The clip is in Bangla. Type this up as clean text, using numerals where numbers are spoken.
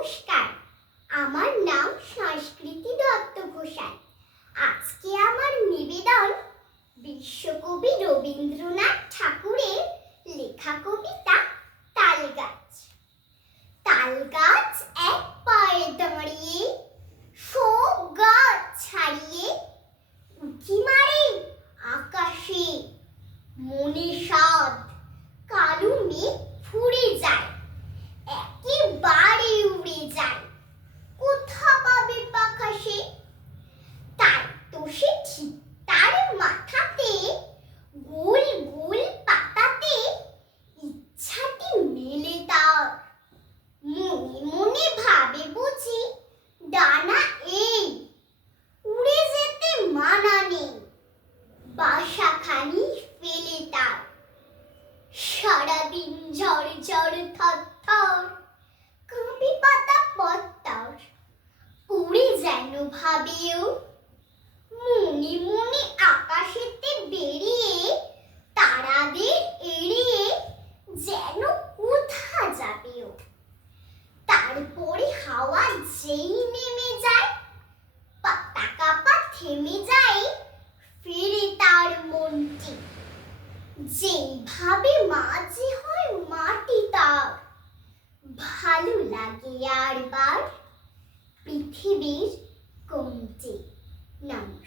নমস্কার, আমার নাম সংস্কৃতি দত্ত ঘোষাল। আজকে আমার নিবেদন বিশ্বকবি রবীন্দ্রনাথ ঠাকুরের লেখা কবিতা তালগাছ। তালগাছ এক পায়ে দাঁড়িয়ে, সব গাছ ছাড়িয়ে উঁকি মারে আকাশে। মনে সাধ কালো মেঘ ফুরে যায়, একেবারে উড়ে যায়, কোথা পাবে পাখা সে? তাই তো সে ঠিক তার মাথাতে গোল গোল পাতাতে ইচ্ছাটি মেলে তার। মনে মনে ভাবে বুঝি ডানা এই, উড়ে যেতে মানা নেই, বাসাখানি ফেলে তার। সারাদিন ঝড় ঝড় থর থর কাঁপে পাতা পত্তর, উড়ে যেন ভাবেও মনে মনে আকাশেতে বেরিয়ে, তারাদের এড়িয়ে যেন কোথা যাবেও। তারপরে হাওয়া যেই নেমে যায়, পাতা কাপা থেমে যায়, ফিরে তার মনটি। যেভাবে মাঝে হয় মাটি তার, ভালো লাগে আর বার পৃথিবীর কমতে। নমস্কার।